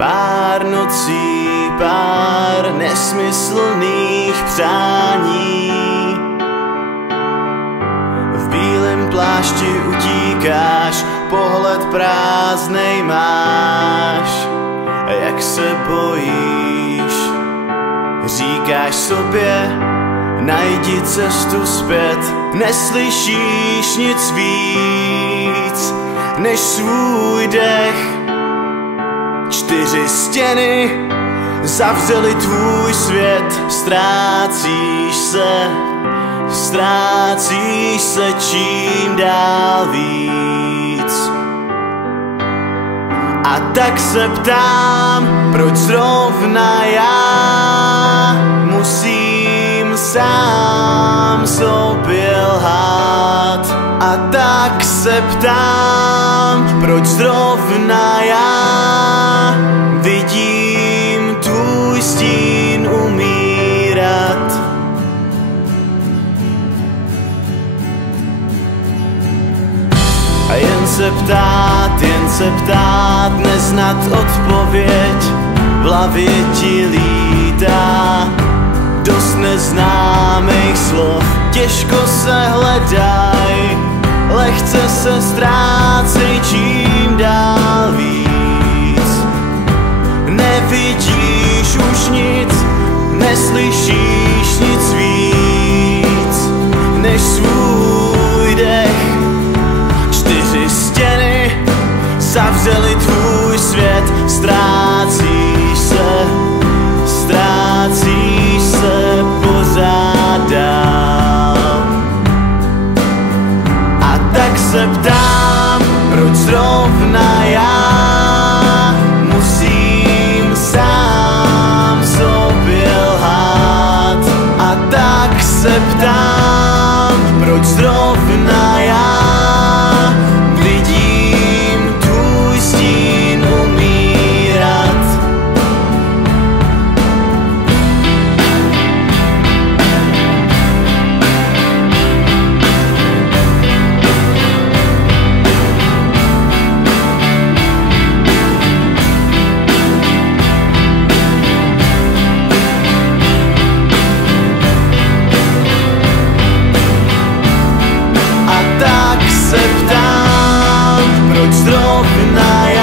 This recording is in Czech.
Pár nocí, pár nesmyslných přání. V bílém plášti utíkáš, pohled prázdnej máš. A jak se bojíš, říkáš sobě, najdi cestu zpět. Neslyšíš nic víc než svůj dech. 4 stěny zavřely tvůj svět. Ztrácíš se čím dál víc. A tak se ptám, proč zrovna já musím sám sobě lhát. A tak se ptám, proč zrovna já vidím tvůj stín umírat. A jen se ptát, neznat odpověď, v hlavě ti lítá dost neznámých slov. Těžko se hledaj, lehce se ztrácej čím dál víc. Nevidíš už nic, neslyšíš nic víc než svůj dech. 4 stěny zavřely tvůj svět. Ztrácíš se pořád dál. A tak se ptám, proč zrovna já musím sám sobě lhát. A tak se ptám, proč zrovna já vidím tvůj stín umírat. Se ptám, proč zrovna já